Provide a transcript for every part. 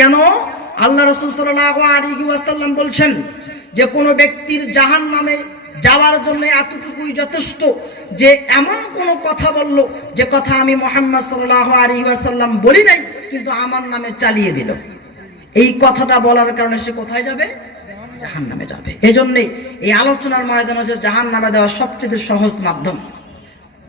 কেন? আল্লাহ রাসূল সাল্লাল্লাহু আলাইহি ওয়াসাল্লাম বলছেন যে কোনো ব্যক্তির জাহান্নামে যাওয়ার জন্য এতটুকুই যথেষ্ট যে এমন কোনো কথা বলল যে কথা আমি মুহাম্মদ সাল্লাল্লাহু আলাইহি ওয়াসাল্লাম বলি নাই, কিন্তু আমার নামে চালিয়ে দিল। এই কথাটা বলার কারণে সে কোথায় যাবে? জাহান্নামে যাবে। এজন্যই এই আলোচনার ময়দান হচ্ছে জাহান্নামে যাওয়ার সবচেয়ে সহজ মাধ্যম।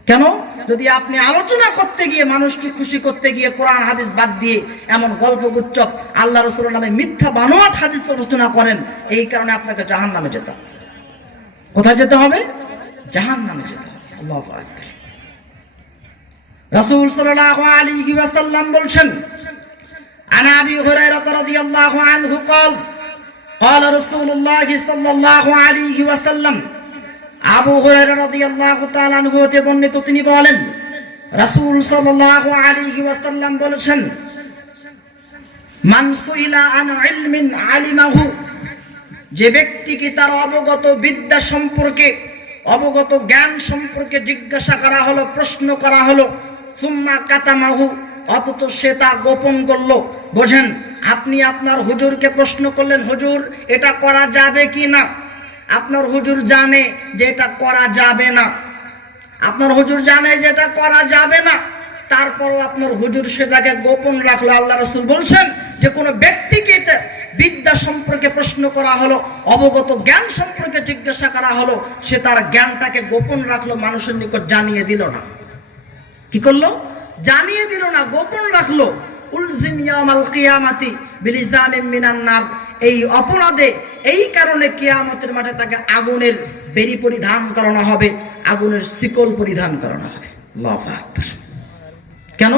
কেন? যদি আপনি আলোচনা করতে গিয়ে মানুষকে খুশি করতে গিয়ে কোরআন হাদিস বাদ দিয়ে এমন গল্পগুচ্ছব আল্লাহ রাসূলের নামে মিথ্যা বানোয়াট হাদিস রচনা করেন, এই কারণে আপনাকে জাহান্নামে যেতে হবে। কোথায় যেতে হবে? জাহান্নামে যেতে হবে। আল্লাহু আকবার। রাসূল সাল্লাল্লাহু আলাইহি ওয়াসাল্লাম বলেন, আনা আবি হুরায়রা রাদিয়াল্লাহু আনহু قال قال رسول الله صلى الله عليه وسلم। আবু হুরায়রা রাদিয়াল্লাহু তাআলা আনহু হতে বর্ণিত, তিনি বলেন রাসূল সাল্লাল্লাহু আলাইহি ওয়াসাল্লাম বলেছেন, মান সুইলা আন ইলমিন আলিমাহু, যে ব্যক্তিকে তার অবগত বিদ্যা সম্পর্কে, অবগত জ্ঞান সম্পর্কে জিজ্ঞাসা করা হলো, প্রশ্ন করা হলো, সুম্মা কাতামাহু, অথচ সে তা গোপন করলো। বোঝেন, আপনি আপনার হুজুরকে প্রশ্ন করলেন, হুজুর এটা করা যাবে কি না? আপনার হুজুর জানে যে এটা করা যাবে না, আপনার হুজুর জানে যে এটা করা যাবে না, তারপরও আপনার হুজুর সেটাকে গোপন রাখলো। আল্লাহ রাসূল বলছেন যে কোনো ব্যক্তিকে বিদ্যা সম্পর্কে প্রশ্ন করা হলো, অবগত জ্ঞান সম্পর্কে জিজ্ঞাসা করা হলো, সে তার জ্ঞানটাকে গোপন রাখলো, মানুষের নিকট জানিয়ে দিল না। কি করলো? জানিয়ে দিল না, গোপন রাখলো। উলজিম ইয়াউমাল কিয়ামাতি বিলিজামিন মিনান নার, এই অপরাধে, এই কারণে কিয়ামতের মাঠে তাকে আগুনের বেরি পরিধান করানো হবে, আগুনের শিকল পরিধান করানো হবে। আল্লাহু আকবার। কেন?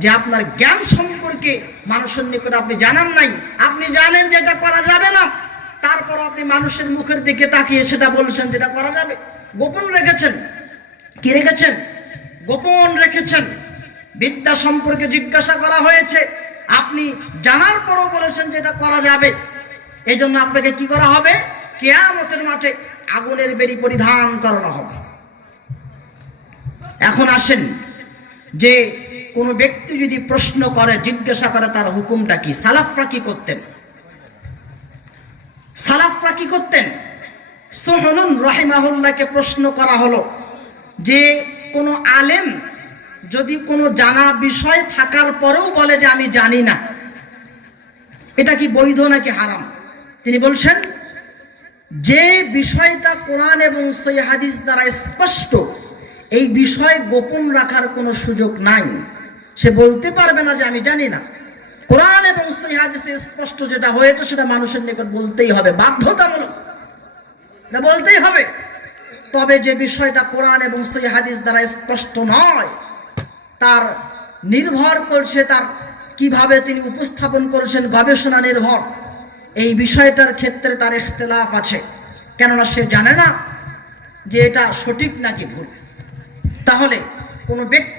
যে আপনার জ্ঞান সম্পর্কে মানুষের নিকট আপনি জানান নাই, আপনি জানেন যে এটা করা যাবে না, তারপর আপনি মানুষের মুখের দিকে তাকিয়ে সেটা বলছেন যেটা করা যাবে। গোপন রেখেছেন। কি রেখেছেন? গোপন রেখেছেন। বিদ্যা সম্পর্কে জিজ্ঞাসা করা হয়েছে, আপনি জানার পরও বলেছেন যে এটা করা যাবে। এই জন্য আপনাকে কি করা হবে? কিয়ামতের মাঠে আগুনের বেরি পরিধান করানো হবে। এখন আসেন, যে কোন ব্যক্তি যদি প্রশ্ন করে, জিজ্ঞাসা করে, তার হুকুমটা কি? সালাফরা কি করতেন? সালাফরা কি করতেন? সুহনুন রাহিমাহুল্লাহকে প্রশ্ন করা হলো যে কোন আলেম যদি কোনো জানা বিষয় থাকার পরেও বলে যে আমি জানি না, এটা কি বৈধ নাকি হারাম? তিনি বলছেন যে বিষয়টা কোরআন এবং সহিহ হাদিস দ্বারা স্পষ্ট, এই বিষয় গোপন রাখার কোনো সুযোগ নাই। সে বলতে পারবে না যে আমি জানি না। কোরআন এবং সহিহ হাদিসে স্পষ্ট যেটা হয়েছে সেটা মানুষের নিকট বলতেই হবে, বাধ্যতামূলক, এটা বলতেই হবে। তবে যে বিষয়টা কোরআন এবং সহিহ হাদিস দ্বারা স্পষ্ট নয়, তার নির্ভর করছে তার কিভাবে তিনি উপস্থাপন করেছেন, গবেষণা নির্ভর, এই বিষয়টার ক্ষেত্রে তার ইখতিলাফ আছে। কেননা সে জানে না যে এটা সঠিক নাকি ভুল। তাহলে কোনো ব্যক্তি